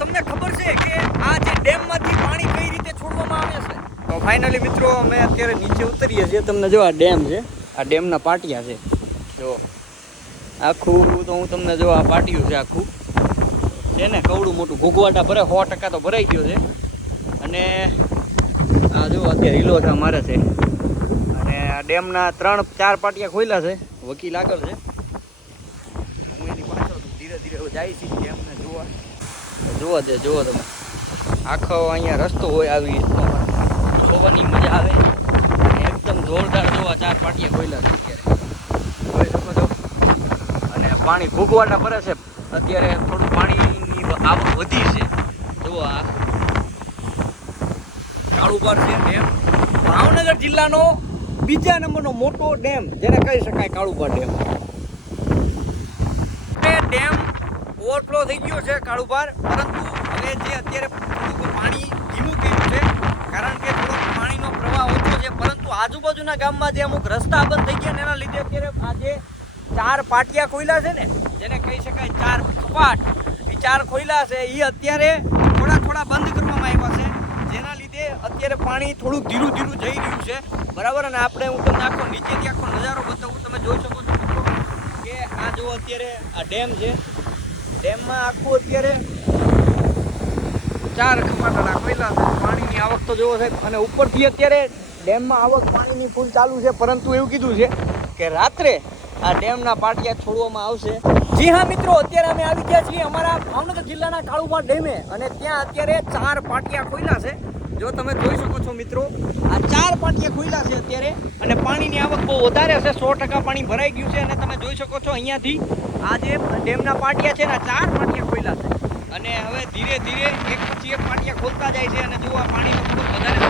તમને ખબર છે કે આ જે ડેમમાંથી પાણી કઈ રીતે છોડવામાં આવે છે? તો ફાઇનલી મિત્રો, અમે અત્યારે નીચે ઉતરીએ છીએ. તમને જો આ ડેમ છે, આ ડેમના પાટિયા છે. જો, આખું તો હું તમને જો આ પાટિયું છે આખું. છે ને, કવડું મોટું. ઘોઘવાટા ભરે, સો ટકા તો ભરાઈ ગયો છે. અને આ જો અત્યારે હીલો છે અમારે છે. અને આ ડેમના ત્રણ, ચાર પાટિયા ખોલ્યા છે. વકીલ આગળ છે. હું એની પાછળ ધીરે ધીરે જાય છે ડેમને જોવા. જોવા દે જોવો તમે. આખો અહીંયા રસ્તો હોય આવી જોવાની મજા આવે. એકદમ જોરદાર જોવા ચાર પાટીએ છે અત્યારે. અને પાણી ભૂગવાટા ભરે છે. અત્યારે થોડું પાણીની આવક વધી છે. જુઓ આ. કાળુપાર છે ડેમ. ભાવનગર જિલ્લાનો બીજા નંબરનો મોટો ડેમ. જેને કહી શકાય કાળુપાર ડેમ. ડેમ ઓવરફ્લો થઈ ગયો છે કાળુભાર પરંતુ હવે જે અત્યારે થોડુંક પાણી ધીમું થયું છે, કારણ કે થોડોક પાણીનો પ્રવાહ ઓછો છે, પરંતુ આજુબાજુના ગામમાં જે અમુક રસ્તા બંધ થઈ ગયા એના લીધે અત્યારે આજે ચાર પાટિયા ખોયલા છે ને, જેને કહી શકાય ચાર કપાટ એ ચાર ખોયલા છે. એ અત્યારે થોડા થોડા બંધ કરવામાં આવ્યા છે, જેના લીધે અત્યારે પાણી થોડુંક ધીરું ધીરું જઈ રહ્યું છે. બરાબર? અને આપણે હું તમને આખો નીચેથી આખો નજારો બતાવું, તમે જોઈ શકો છો કે આ જો અત્યારે આ ડેમ છે ડેમમાં આખું અત્યારે ચાર ખમાટા ખોયલા છે. પાણીની આવક તો જોવો સાહેબ, અને ઉપરથી અત્યારે ડેમમાં આવક પાણીની ફૂલ ચાલુ છે, પરંતુ એવું કીધું છે કે રાત્રે આ ડેમના પાટિયા છોડવામાં આવશે. જી હા મિત્રો, અત્યારે અમે આવી ગયા છીએ અમારા ભાવનગર જિલ્લાના કાળુબા ડેમે, અને ત્યાં અત્યારે ચાર પાટિયા ખોલ્યા છે. જો તમે જોઈ શકો છો મિત્રો, આ ચાર પાટિયા ખોલ્યા છે અત્યારે, અને પાણીની આવક બહુ વધારે હશે, સો ટકા પાણી ભરાઈ ગયું છે અને તમે જોઈ શકો છો અહીંયાથી આ જે ડેમના પાટિયા છે ને ચાર પાટિયા ખોલ્યા છે. અને હવે ધીરે ધીરે એક પછી એક પાટિયા ખોલતા જાય છે અને જો આ પાણીનો વધારે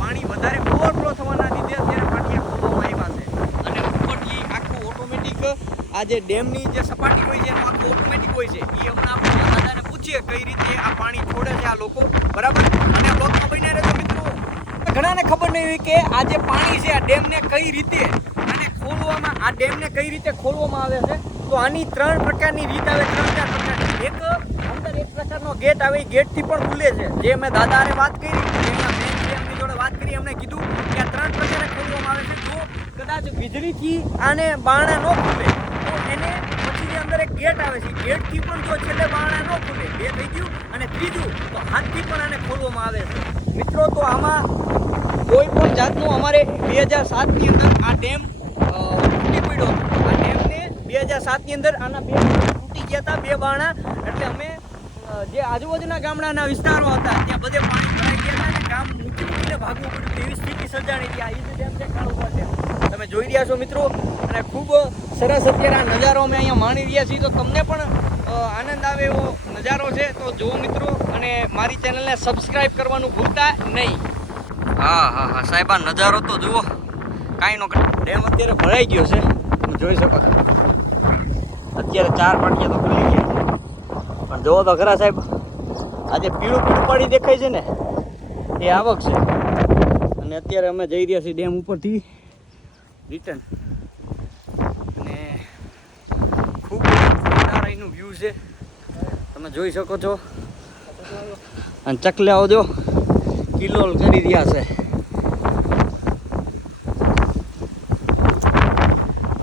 પાણી વધારે ઓવરફ્લો થવાના લીધે અત્યારે પાટિયા ખોલવામાં આવ્યા છે. અને ઉપરથી આખું ઓટોમેટિક આ જે ડેમની જે સપાટી હોય છે, એનું આખું ઓટોમેટિક હોય છે. એ હમણાં આપણે દાદાને પૂછીએ કઈ રીતે આ પાણી છોડે છે આ લોકો. બરાબર? અને બ્લોગમાં બન્યા રહેજો મિત્રો ખબર કે આ જે પાણી છે આ ડેમને કઈ રીતે અને ખોલવામાં આ ડેમને કઈ રીતે ખોલવામાં આવે છે? તો આની ત્રણ પ્રકારની રીત આવે, ત્રણ ચાર પ્રકારની. એક અંદર એક પ્રકારનો ગેટ આવે, એ ગેટથી પણ ખુલે છે. જે મેં દાદાને વાત કરી એમની જોડે વાત કરી, એમણે કીધું કે આ ત્રણ પ્રકારે ખોલવામાં આવે છે. જો કદાચ વીજળીથી આને બારણા ન ખુલે, તો એને પછી જે અંદર એક ગેટ આવે છે ગેટથી પણ જો છેલ્લે બારણા ન ખુલે, બે થઈ ગયું. અને ત્રીજું, તો હાથથી પણ આને ખોલવામાં આવે છે. મિત્રો, તો આમાં કોઈ પણ જાતનું અમારે બે હજાર સાતની અંદર આ ડેમ તૂટી પડ્યો. આ ડેમને બે હજાર સાતની અંદર આના બે તૂટી ગયા હતા, બે બાણા. એટલે અમે જે આજુબાજુના ગામડાના વિસ્તારો હતા, ત્યાં બધે પાણી ભરાઈ ગયા હતા અને ગામ મૂકી મૂકીને ભાગવું પડ્યું. તેવી સ્થિતિ સર્જાણી હતી. આ ઈ ડેમ છે કાળુપા ડેમ તમે જોઈ રહ્યા છો મિત્રો, અને ખૂબ સરસ અત્યારે આ નજારો અમે અહીંયા માણી રહ્યા છીએ. તો તમને પણ આનંદ આવે એવો નજારો છે. તો જુઓ મિત્રો, અને મારી ચેનલને સબસ્ક્રાઇબ કરવાનું ભૂલતા નહીં. હા હા હા. સાહેબ, આ નજારો તો જુઓ. કાંઈ નો ડેમ અત્યારે ભરાઈ ગયો છે. તમે જોઈ શકો છો. અત્યારે ચાર પાટિયા તો ખુલી ગયા છે. પણ જુઓ તો ખરા સાહેબ આજે પીળું પીળું પાણી દેખાય છે ને, એ આવક છે. અને અત્યારે અમે જઈ રહ્યા છીએ ડેમ ઉપરથી. રિટર્ન અને ખૂબ એનું વ્યૂ છે. તમે જોઈ શકો છો. અને ચકલાઓ જો. કિલોલ કરી રહ્યા છે.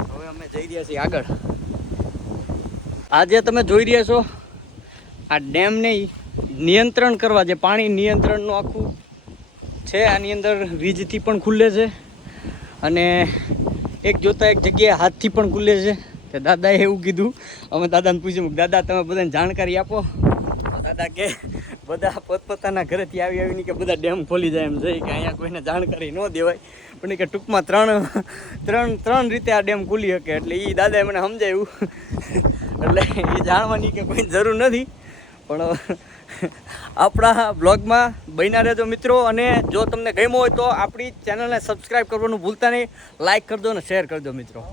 હવે અમે જઈ રહ્યા છીએ આગળ. આજે તમે જોઈ રહ્યા છો, આ ડેમને નિયંત્રણ કરવા જે પાણી નિયંત્રણનું આખું છે, આની અંદર વીજથી પણ ખુલ્લે છે અને એક જોતા એક જગ્યાએ હાથથી પણ ખુલ્લે છે. તે દાદાએ એવું કીધું, અમે દાદાને પૂછ્યું, દાદા, તમે બધાને જાણકારી આપો? દાદા કે બધા પોતપોતાના ઘરેથી આવી આવીને કે બધા ડેમ ખોલી જાય એમ જઈ કે અહીંયા કોઈને જાણકારી ન દેવાય. પણ કે ટૂંકમાં ત્રણ ત્રણ ત્રણ રીતે આ ડેમ ખુલી શકે. એટલે એ દાદાએ મને સમજાયું. એટલે એ જાણવાની કે કોઈ જરૂર નથી. પણ આપણા બ્લોગમાં બન્યા રહેજો મિત્રો. અને જો તમને ગમ્યો હોય તો આપણી ચેનલને સબસ્ક્રાઈબ કરવાનું ભૂલતા નહીં. લાઈક કરજો અને શેર કરજો મિત્રો.